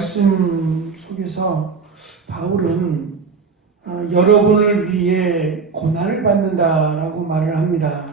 말씀 속에서 바울은 여러분을 위해 고난을 받는다라고 말을 합니다.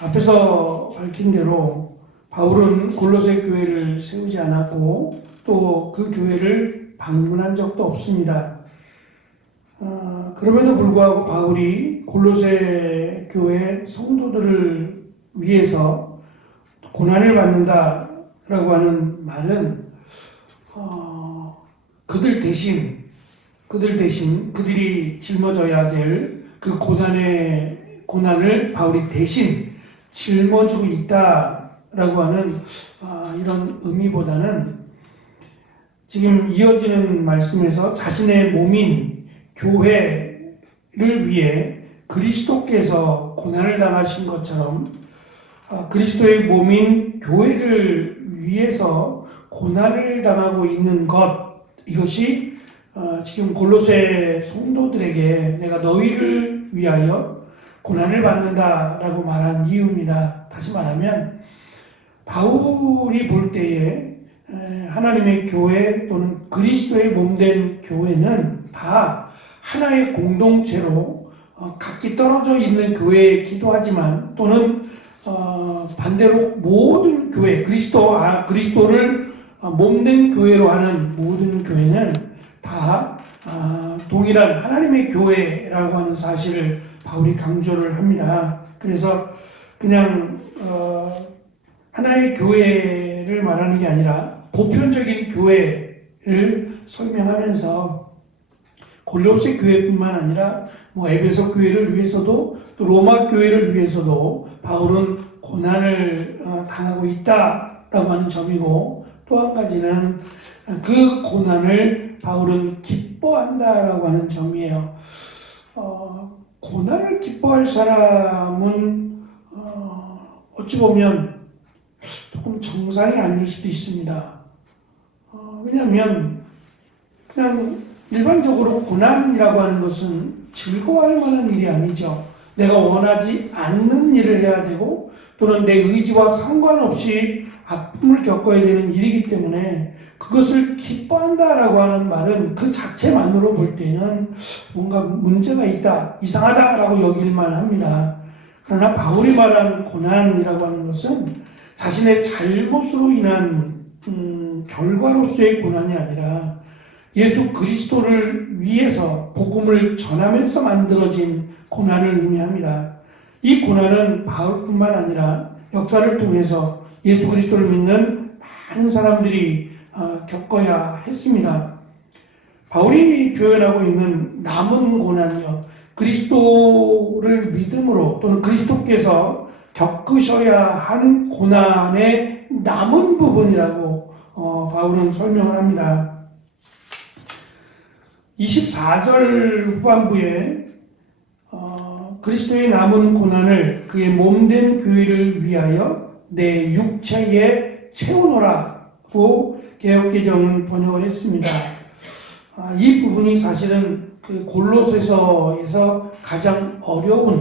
앞에서 밝힌 대로 바울은 골로새 교회를 세우지 않았고 또 그 교회를 방문한 적도 없습니다. 그럼에도 불구하고 바울이 골로새 교회 성도들을 위해서 고난을 받는다라고 하는 말은 그들 대신 그들이 짊어져야 될 그 고난을 바울이 대신 짊어지고 있다라고 하는 이런 의미보다는 지금 이어지는 말씀에서 자신의 몸인 교회를 위해 그리스도께서 고난을 당하신 것처럼 그리스도의 몸인 교회를 위해서 고난을 당하고 있는 것, 이것이 지금 골로새 성도들에게 내가 너희를 위하여 고난을 받는다라고 말한 이유입니다. 다시 말하면 바울이 볼 때에 하나님의 교회 또는 그리스도의 몸된 교회는 다 하나의 공동체로 각기 떨어져 있는 교회에 기도하지만 또는 반대로 모든 교회, 그리스도를 몸된 교회로 하는 모든 교회는 다 동일한 하나님의 교회라고 하는 사실을 바울이 강조를 합니다. 그래서 그냥 하나의 교회를 말하는 게 아니라 보편적인 교회를 설명하면서 골로새 교회뿐만 아니라 에베소 교회를 위해서도 또 로마 교회를 위해서도 바울은 고난을 당하고 있다라고 하는 점이고, 또 한 가지는 그 고난을 바울은 기뻐한다라고 하는 점이에요. 고난을 기뻐할 사람은 어찌 보면 조금 정상이 아닐 수도 있습니다. 왜냐하면 그냥 일반적으로 고난이라고 하는 것은 즐거워할 만한 일이 아니죠. 내가 원하지 않는 일을 해야 되고 또는 내 의지와 상관없이 아픔을 겪어야 되는 일이기 때문에 그것을 기뻐한다라고 하는 말은 그 자체만으로 볼 때는 뭔가 문제가 있다, 이상하다라고 여길만 합니다. 그러나 바울이 말한 고난이라고 하는 것은 자신의 잘못으로 인한 결과로서의 고난이 아니라 예수 그리스도를 위해서 복음을 전하면서 만들어진 고난을 의미합니다. 이 고난은 바울뿐만 아니라 역사를 통해서 예수 그리스도를 믿는 많은 사람들이 겪어야 했습니다. 바울이 표현하고 있는 남은 고난이요, 그리스도를 믿음으로 또는 그리스도께서 겪으셔야 한 고난의 남은 부분이라고 바울은 설명을 합니다. 24절 후반부에 그리스도의 남은 고난을 그의 몸된 교회를 위하여 내 육체에 채우노라고 개역개정은 번역을 했습니다. 이 부분이 사실은 그 골로새서에서 가장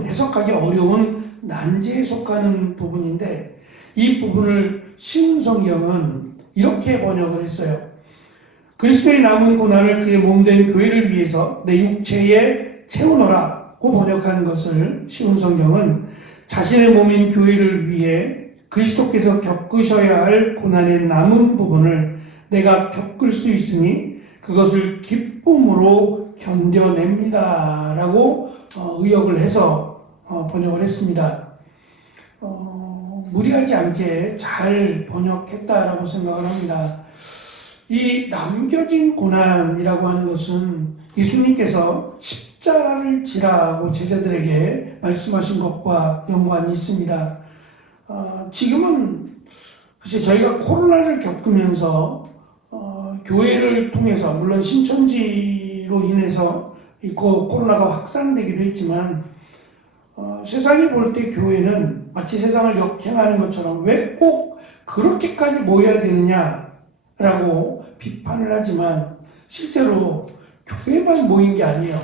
해석하기 어려운 난제에 속하는 부분인데, 이 부분을 쉬운 성경은 이렇게 번역을 했어요. 그리스도의 남은 고난을 그의 몸된 교회를 위해서 내 육체에 채우노라고 번역한 것을 쉬운 성경은 자신의 몸인 교회를 위해 그리스도께서 겪으셔야 할 고난의 남은 부분을 내가 겪을 수 있으니 그것을 기쁨으로 견뎌냅니다 라고 의역을 해서 번역을 했습니다. 무리하지 않게 잘 번역했다라고 생각을 합니다. 이 남겨진 고난이라고 하는 것은 예수님께서 십자가를 지라고 제자들에게 말씀하신 것과 연관이 있습니다. 지금은 글쎄 저희가 코로나를 겪으면서 교회를 통해서 물론 신천지로 인해서 코로나가 확산되기도 했지만 세상이 볼 때 교회는 마치 세상을 역행하는 것처럼 왜 꼭 그렇게까지 모여야 되느냐라고 비판을 하지만 실제로 교회만 모인 게 아니에요.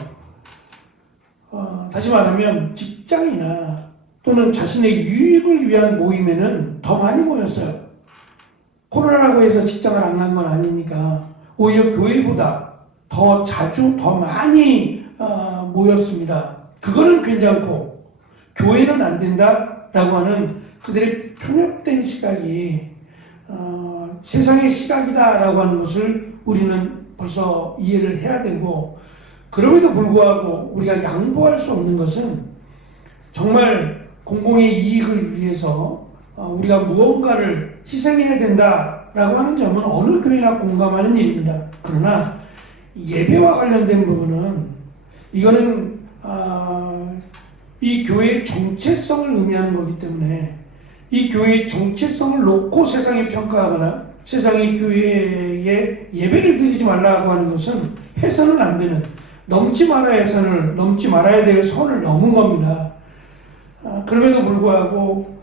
다시 말하면 직장이나 또는 자신의 유익을 위한 모임에는 더 많이 모였어요. 코로나라고 해서 직장을 안 간 건 아니니까 오히려 교회보다 더 자주 더 많이 모였습니다. 그거는 괜찮고 교회는 안 된다라고 하는 그들의 편협된 시각이 세상의 시각이다라고 하는 것을 우리는 벌써 이해를 해야 되고, 그럼에도 불구하고 우리가 양보할 수 없는 것은 정말 공공의 이익을 위해서 우리가 무언가를 희생해야 된다라고 하는 점은 어느 교회나 공감하는 일입니다. 그러나 예배와 관련된 부분은 이거는 이 교회의 정체성을 의미하는 거기 때문에 이 교회의 정체성을 놓고 세상이 평가하거나 세상이 교회에 예배를 드리지 말라고 하는 것은 해서는 안 되는, 넘지 말아야 될 선을 넘은 겁니다. 그럼에도 불구하고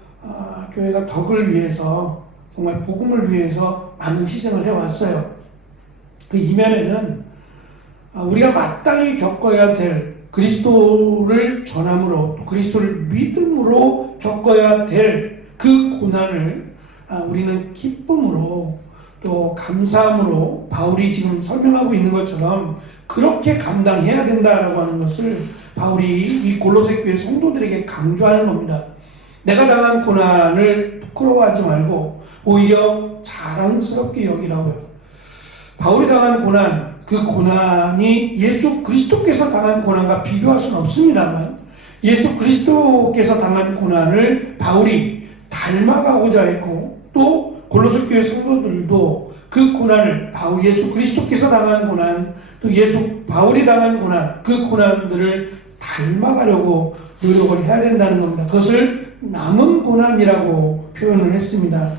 교회가 덕을 위해서, 정말 복음을 위해서 많은 희생을 해왔어요. 그 이면에는 우리가 마땅히 겪어야 될 그리스도를 전함으로, 또 그리스도를 믿음으로 겪어야 될 그 고난을 우리는 기쁨으로 또 감사함으로 바울이 지금 설명하고 있는 것처럼 그렇게 감당해야 된다라고 하는 것을 바울이 이 골로새 교회 성도들에게 강조하는 겁니다. 내가 당한 고난을 부끄러워하지 말고 오히려 자랑스럽게 여기라고요. 바울이 당한 고난, 그 고난이 예수 그리스도께서 당한 고난과 비교할 수는 없습니다만, 예수 그리스도께서 당한 고난을 바울이 닮아가고자 했고, 또 골로새 교회 성도들도 그 고난을 예수 그리스도께서 당한 고난, 또 바울이 당한 고난, 그 고난들을 닮아가려고 노력을 해야 된다는 겁니다. 그것을 남은 고난이라고 표현을 했습니다.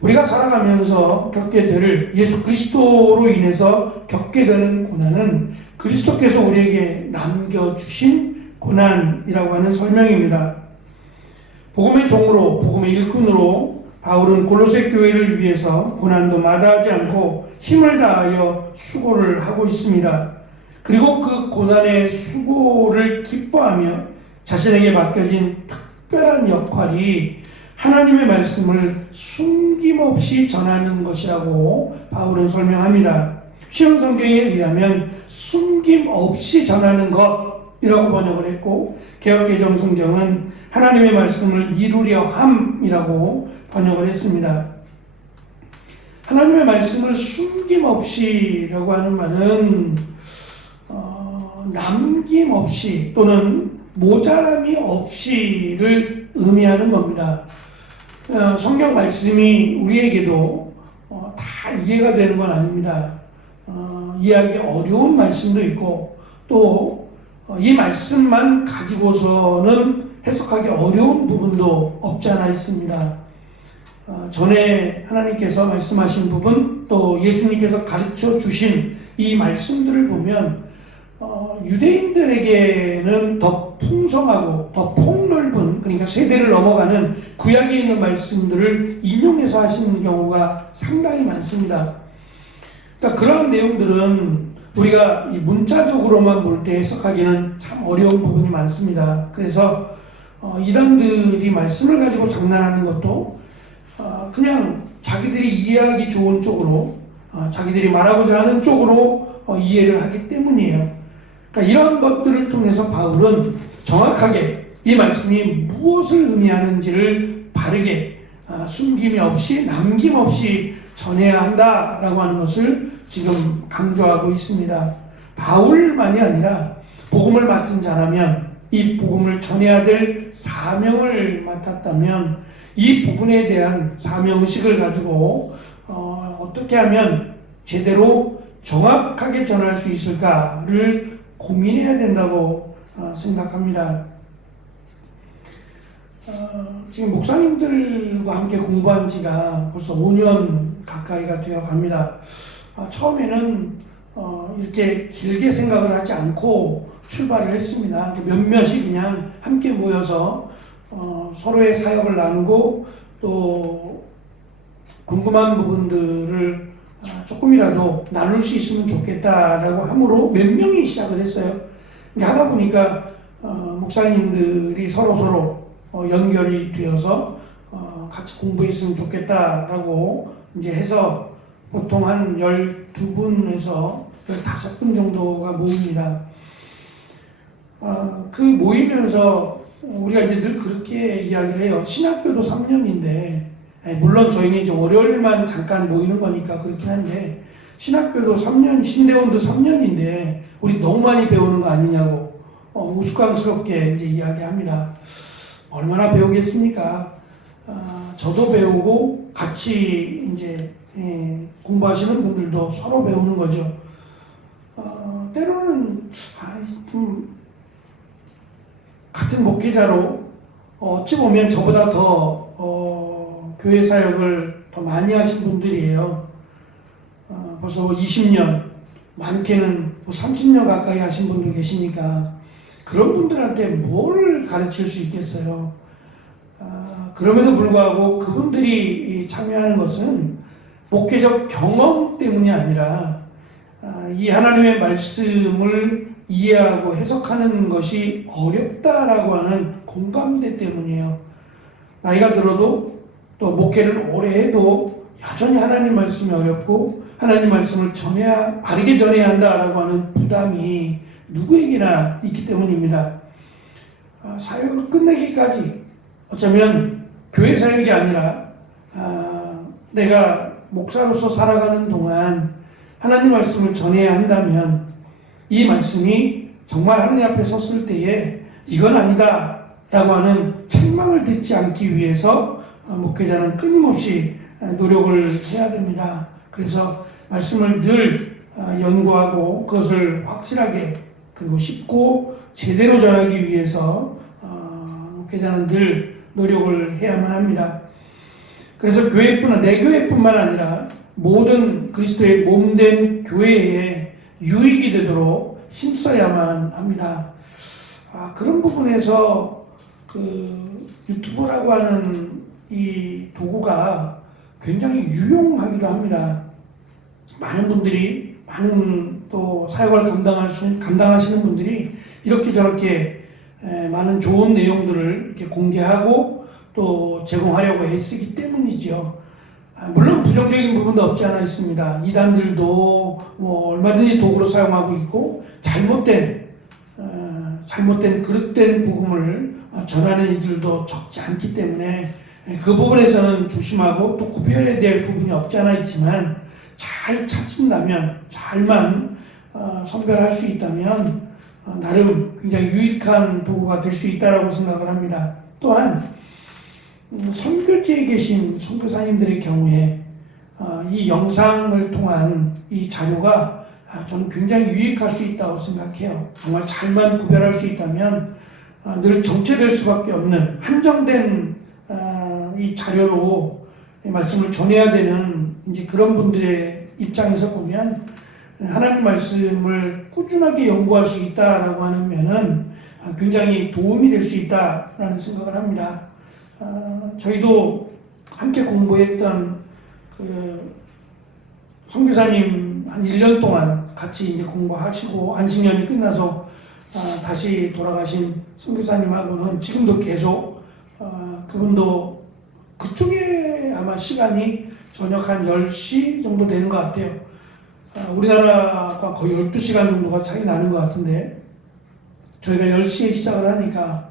우리가 살아가면서 겪게 될, 예수 그리스도로 인해서 겪게 되는 고난은 그리스도께서 우리에게 남겨주신 고난이라고 하는 설명입니다. 복음의 종으로, 복음의 일꾼으로 바울은 골로새 교회를 위해서 고난도 마다하지 않고 힘을 다하여 수고를 하고 있습니다. 그리고 그 고난의 수고를 기뻐하며 자신에게 맡겨진 특별한 역할이 하나님의 말씀을 숨김없이 전하는 것이라고 바울은 설명합니다. 쉬운 성경에 의하면 숨김없이 전하는 것이라고 번역을 했고, 개역개정 성경은 하나님의 말씀을 이루려 함이라고 번역을 했습니다. 하나님의 말씀을 숨김없이라고 하는 말은 남김없이 또는 모자람이 없이를 의미하는 겁니다. 성경 말씀이 우리에게도 다 이해가 되는 건 아닙니다. 이해하기 어려운 말씀도 있고, 또 이 말씀만 가지고서는 해석하기 어려운 부분도 없지 않아 있습니다. 전에 하나님께서 말씀하신 부분, 또 예수님께서 가르쳐 주신 이 말씀들을 보면 유대인들에게는 더 풍성하고 더 폭넓은, 그러니까 세대를 넘어가는 구약에 있는 말씀들을 인용해서 하시는 경우가 상당히 많습니다. 그러니까 그러한 내용들은 우리가 이 문자적으로만 볼 때 해석하기는 참 어려운 부분이 많습니다. 그래서 이단들이 말씀을 가지고 장난하는 것도 그냥 자기들이 이해하기 좋은 쪽으로, 자기들이 말하고자 하는 쪽으로 이해를 하기 때문이에요. 그러니까 이런 것들을 통해서 바울은 정확하게 이 말씀이 무엇을 의미하는지를 바르게 숨김이 없이 남김없이 전해야 한다라고 하는 것을 지금 강조하고 있습니다. 바울만이 아니라 복음을 맡은 자라면, 이 복음을 전해야 될 사명을 맡았다면 이 부분에 대한 사명의식을 가지고 어떻게 하면 제대로 정확하게 전할 수 있을까를 고민해야 된다고 생각합니다. 지금 목사님들과 함께 공부한 지가 벌써 5년 가까이가 되어 갑니다. 처음에는 이렇게 길게 생각을 하지 않고 출발을 했습니다. 몇몇이 그냥 함께 모여서 서로의 사역을 나누고, 또 궁금한 부분들을 조금이라도 나눌 수 있으면 좋겠다라고 함으로 몇 명이 시작을 했어요. 하다 보니까 목사님들이 서로 연결이 되어서 같이 공부했으면 좋겠다라고 이제 해서 보통 한 12분에서 15분 정도가 모입니다. 그 모이면서 우리가 이제 늘 그렇게 이야기를 해요. 신학교도 3년인데, 물론 저희는 이제 월요일만 잠깐 모이는 거니까 그렇긴 한데, 신학교도 3년, 신대원도 3년인데, 우리 너무 많이 배우는 거 아니냐고, 우스꽝스럽게 이제 이야기합니다. 얼마나 배우겠습니까? 저도 배우고, 같이 이제, 공부하시는 분들도 서로 배우는 거죠. 때로는, 같은 목회자로 어찌 보면 저보다 더 교회 사역을 더 많이 하신 분들이에요. 벌써 20년, 많게는 30년 가까이 하신 분도 계시니까 그런 분들한테 뭘 가르칠 수 있겠어요. 그럼에도 불구하고 그분들이 참여하는 것은 목회적 경험 때문이 아니라 이 하나님의 말씀을 이해하고 해석하는 것이 어렵다라고 하는 공감대 때문이에요. 나이가 들어도 또 목회를 오래 해도 여전히 하나님 말씀이 어렵고 하나님 말씀을 바르게 전해야 한다라고 하는 부담이 누구에게나 있기 때문입니다. 사역을 끝내기까지 어쩌면 교회 사역이 아니라 내가 목사로서 살아가는 동안 하나님 말씀을 전해야 한다면 이 말씀이 정말 하나님 앞에 섰을 때에 이건 아니다 라고 하는 책망을 듣지 않기 위해서 목회자는 끊임없이 노력을 해야 됩니다. 그래서 말씀을 늘 연구하고 그것을 확실하게 그리고 쉽고 제대로 전하기 위해서 목회자는 늘 노력을 해야만 합니다. 그래서 내 교회뿐만 아니라 모든 그리스도의 몸된 교회에 유익이 되도록 힘써야만 합니다. 그런 부분에서 유튜버라고 하는 이 도구가 굉장히 유용하기도 합니다. 많은 분들이, 많은 또 사역을 감당하시는 분들이 이렇게 저렇게 많은 좋은 내용들을 이렇게 공개하고 또 제공하려고 애쓰기 때문이죠. 물론 부정적인 부분도 없지 않아 있습니다. 이단들도 얼마든지 도구로 사용하고 있고 잘못된 그릇된 복음을 전하는 이들도 적지 않기 때문에 그 부분에서는 조심하고 또 구별해야 될 부분이 없지 않아 있지만 잘 찾는다면, 잘만 선별할 수 있다면 나름 굉장히 유익한 도구가 될 수 있다고 생각을 합니다. 또한 선교지에 계신 선교사님들의 경우에 이 영상을 통한 이 자료가 저는 굉장히 유익할 수 있다고 생각해요. 정말 잘만 구별할 수 있다면 늘 정체될 수밖에 없는 한정된 이 자료로 말씀을 전해야 되는 이제 그런 분들의 입장에서 보면 하나님 말씀을 꾸준하게 연구할 수 있다라고 하는 면은 굉장히 도움이 될 수 있다라는 생각을 합니다. 저희도 함께 공부했던 선교사님 한 1년 동안 같이 이제 공부하시고 안식년이 끝나서 다시 돌아가신 선교사님하고는 지금도 계속 그분도 그쪽에 아마 시간이 저녁 한 10시 정도 되는 것 같아요. 우리나라가 거의 12시간 정도가 차이 나는 것 같은데 저희가 10시에 시작을 하니까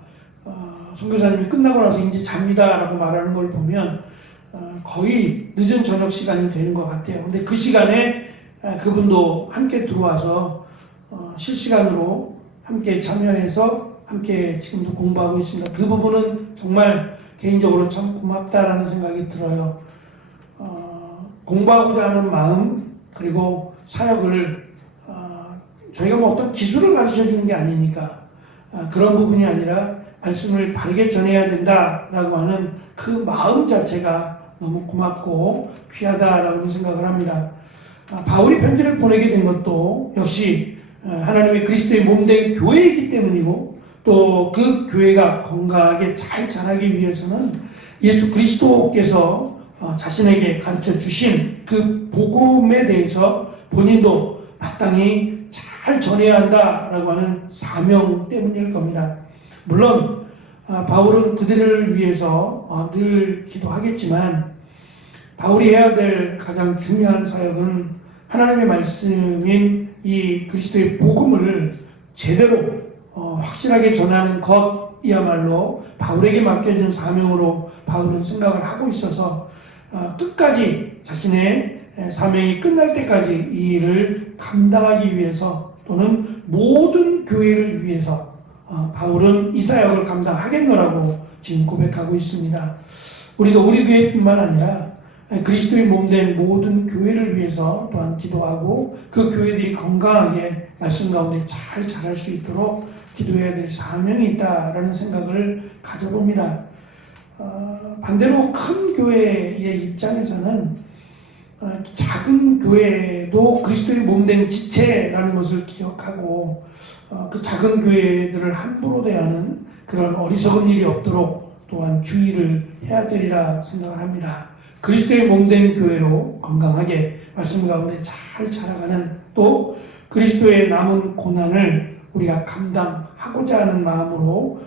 선교사님이 끝나고 나서 이제 잡니다라고 말하는 걸 보면 거의 늦은 저녁 시간이 되는 것 같아요. 근데 그 시간에 그분도 함께 들어와서 실시간으로 함께 참여해서 함께 지금도 공부하고 있습니다. 그 부분은 정말 개인적으로 참 고맙다라는 생각이 들어요. 공부하고자 하는 마음 그리고 사역을 저희가 뭐 어떤 기술을 가르쳐 주는 게 아니니까 그런 부분이 아니라 말씀을 바르게 전해야 된다라고 하는 그 마음 자체가 너무 고맙고 귀하다라고 생각을 합니다. 바울이 편지를 보내게 된 것도 역시 하나님의 그리스도의 몸된 교회이기 때문이고 또 그 교회가 건강하게 잘 자라기 위해서는 예수 그리스도께서 자신에게 가르쳐 주신 그 복음에 대해서 본인도 마땅히 잘 전해야 한다라고 하는 사명 때문일 겁니다. 물론 바울은 그들을 위해서 늘 기도하겠지만 바울이 해야 될 가장 중요한 사역은 하나님의 말씀인 이 그리스도의 복음을 제대로 확실하게 전하는 것이야말로 바울에게 맡겨진 사명으로 바울은 생각을 하고 있어서 끝까지 자신의 사명이 끝날 때까지 이 일을 감당하기 위해서 또는 모든 교회를 위해서 바울은 이 사역을 감당하겠노라고 지금 고백하고 있습니다. 우리도 우리 교회뿐만 아니라 그리스도의 몸된 모든 교회를 위해서 또한 기도하고 그 교회들이 건강하게 말씀 가운데 잘 자랄 수 있도록 기도해야 될 사명이 있다라는 생각을 가져봅니다. 반대로 큰 교회의 입장에서는 작은 교회도 그리스도의 몸된 지체라는 것을 기억하고 그 작은 교회들을 함부로 대하는 그런 어리석은 일이 없도록 또한 주의를 해야 되리라 생각을 합니다. 그리스도의 몸된 교회로 건강하게 말씀 가운데 잘 자라가는 또 그리스도의 남은 고난을 우리가 감당하고자 하는 마음으로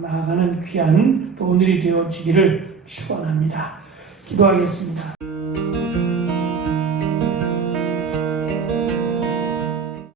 나아가는 귀한 또 오늘이 되어지기를 축원합니다. 기도하겠습니다.